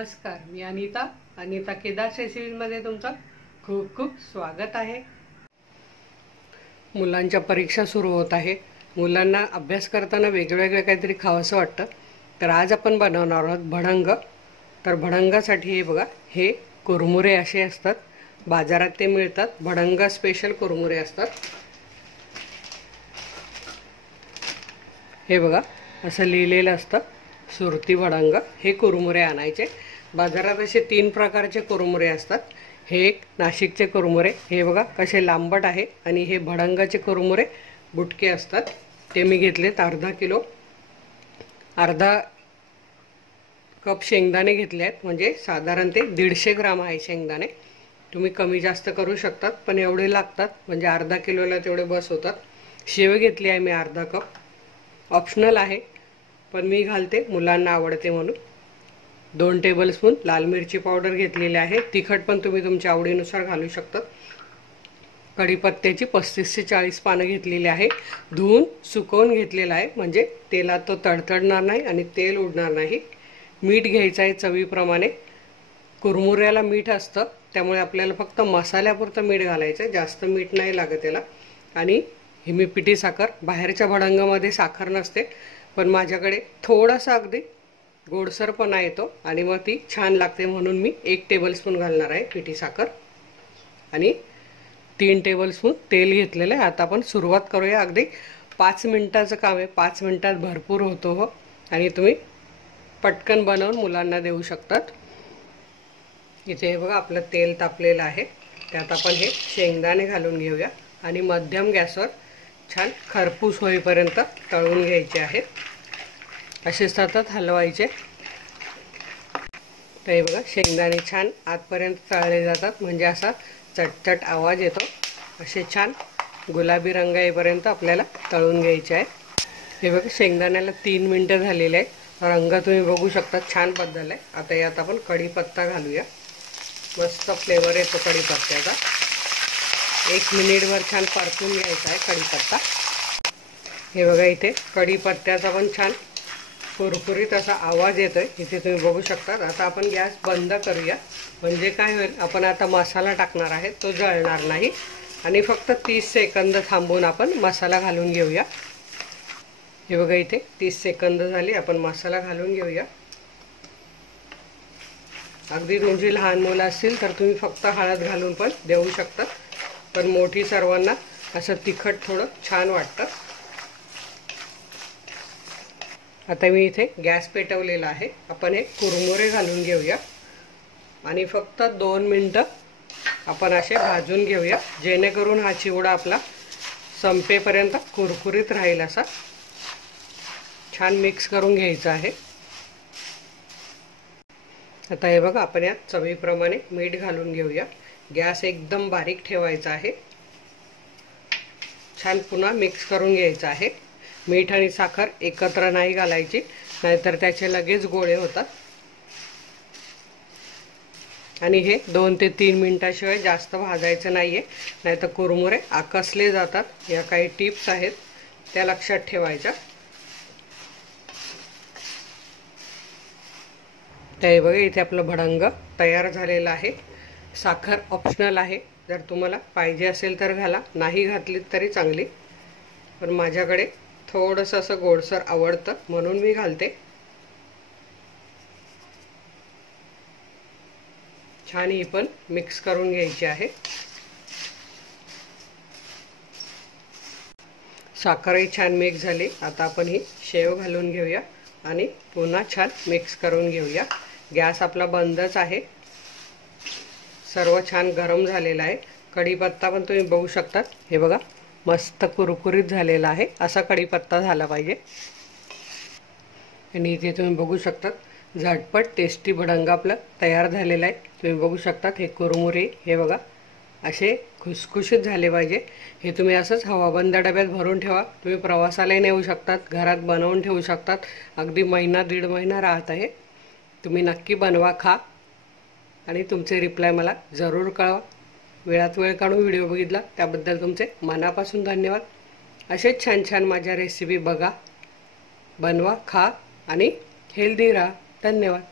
नमस्कार, मी अनिता केदार रेसिपीमध्ये तुमचं खूप खूप स्वागत आहे। मुलांच्या परीक्षा सुरू होत आहे। मुलांना अभ्यास करताना वेगवेगळे काहीतरी खावंसं वाटतं, तर आज आपण बनवणार आहोत भडंग। तर भडंगासाठी हे बघा, हे कुरमुरे असे असतात, बाजारात ते मिळतात। भडंगा स्पेशल कुरमुरे असतात। हे बघा, असं लिहिलेलं असतं सुरती भडंग। हे कुरमुरे आणायचे बाजारात। असे 3 प्रकारचे कुरमुरे असतात। हे एक नाशिकचे कुरमुरे, हे बघा कसे लांबट आहे, आणि हे भडंगाचे कुरमुरे बुटके असतात। ते मी घेतलेत अर्धा किलो। अर्धा कप शेंगदाणे घेतले आहेत, म्हणजे साधारण ते 150 ग्राम आहे शेंगदाणे। तुम्ही कमी जास्त करू शकतात, पण एवढे लागतात, म्हणजे अर्धा किलोला तेवढे बस होतात। शेव घेतली आहे मी अर्धा कप, ऑप्शनल आहे पण मी घालते, मुलांना आवडते म्हणून। 2 टेबलस्पून लाल मिरची पावडर घेतलेली आहे। तिखट पण तुम्ही तुमच्या आवडीनुसार घालू शकता। कढीपत्त्याची 35 ते 40 पानं घेतलेली आहे। धुवून सुकवून घेतलेला आहे, म्हणजे तेलात तो तडतडणार नाही आणि तेल उडणार नाही। मीठ घ्यायचं आहे चवीप्रमाणे। कुरमुऱ्याला मीठ असतं, त्यामुळे आपल्याला फक्त मसाल्यापुरतं मीठ घालायचं आहे, जास्त मीठ नाही लागत त्याला। आणि ही मी पिठी साखर, बाहेरच्या भडंगामध्ये साखर नसते, पण माझ्याकडे थोडासा अगदी गोडसरपणा येतो आणि मग ती छान लागते, म्हणून मी 1 टेबलस्पून घालणार आहे पिठी साखर। आणि 3 टेबलस्पून तेल घेतलेलं आहे। आता आपण सुरुवात करूया। अगदी 5 मिनिटाचं काम आहे, 5 मिनिटात भरपूर होतो हो, आणि तुम्ही पटकन बनवून मुलांना देऊ शकतात। इथे बघा, आपलं तेल तापलेलं आहे, त्यात आपण हे शेंगदाणे घालून घेऊया आणि मध्यम गॅसवर छान खरपूस होईपर्यंत तळून घ्यायचे आहेत। असे सतत हलवायचे। तर हे बघा, शेंगदाणे छान आतपर्यंत तळले जातात, म्हणजे असा चटचट आवाज येतो। असे छान गुलाबी रंग येईपर्यंत आपल्याला तळून घ्यायचे आहे। हे बघा, शेंगदाण्याला 3 मिनिटं झालेले आहे। रंग तुम्ही बघू शकता, छान बदलला आहे। आता यात आपण कढीपत्ता घालूया, मस्त फ्लेवर येतो कढीपत्त्याचा। 1 मिनिटभर छान परतून घ्यायचा आहे कढीपत्ता। हे बघा, इथे कढीपत्त्याचा पण छान कुरकुरीत असा आवाज येतोय, इथे तुम्ही बघू शकता। आता आपण गॅस बंद करूया, म्हणजे काय होईल, आपण आता मसाला टाकणार आहे, तो जळणार नाही। आणि फक्त 30 सेकंद थांबून आपण मसाला घालून घेऊया। हे बघा, इथे 30 सेकंद झाली, आपण मसाला घालून घेऊया। अगदी तुमची लहान मुलं असतील तर तुम्ही फक्त हळद घालून पण देऊ शकता, पण मोठी सर्वांना असं तिखट थोडं छान वाटतं। आता मी इथे गॅस पेटवलेला आहे, आपण हे कुरमुरे घालून घेऊया आणि फक्त 2 मिनिटं आपण असे भाजून घेऊया, जेणेकरून हा चिवडा आपला संपेपर्यंत कुरकुरीत राहील। असा छान मिक्स करून घ्यायचा आहे। आता हे बघा, आपण यात चवीप्रमाणे मीठ घालून घेऊया। गॅस एकदम बारीक ठेवायचा आहे। छान पुन्हा मिक्स करून घ्यायचं आहे। मीठ आणि साखर एकत्र नाही घालायची, नाहीतर त्याचे लगेच गोळे होतात। आणि हे 2 ते 3 मिनिटाशिवाय जास्त भाजायचं नाहीये, नाहीतर कुरमुरे आकसले जातात। या काही टिप्स आहेत, त्या लक्षात ठेवायच्या। ते बघा, इथे आपलं भडंग तयार झालेलं आहे। साखर ऑप्शनल आहे, जर तुम्हाला पाहिजे असेल तर घाला, नाही घातलीत तरी चांगली, पण माझ्याकडे थोडंसं असं गोडसर आवडतं म्हणून मी घालते। छान ही पण मिक्स करून घ्यायची आहे। साखरही छान मिक्स झाली। आता आपण ही शेव घालून घेऊया आणि पुन्हा छान मिक्स करून घेऊया। गॅस आपला बंदच आहे। सर्व छान गरम झालेला आहे। कढीपत्ता पण तुम्ही बघू शकता, हे बघा मस्त कुरकुरीत झालेला आहे, असा कढीपत्ता झाला पाहिजे। आणि इथे तुम्ही बघू शकता, झटपट टेस्टी भडंगा आपला तयार झालेला आहे। तुम्ही बघू शकता, हे कुरमुरे हे बघा असे खुसखुशीत झाले पाहिजे। हे तुम्ही असंच हवाबंद डब्यात भरून ठेवा, तुम्ही प्रवासालाही नेऊ शकतात, घरात बनवून ठेवू शकतात। अगदी महिना 1.5 महिना राहत आहे। तुम्ही नक्की बनवा, खा आणि तुमचे रिप्लाय मला जरूर कळवा। वेळात वेळ काढून व्हिडिओ बघितला त्याबद्दल तुमचे मनापासून धन्यवाद। असेच छान छान माझ्या रेसिपी बघा, बनवा, खा आणि हेल्दी राहा। धन्यवाद।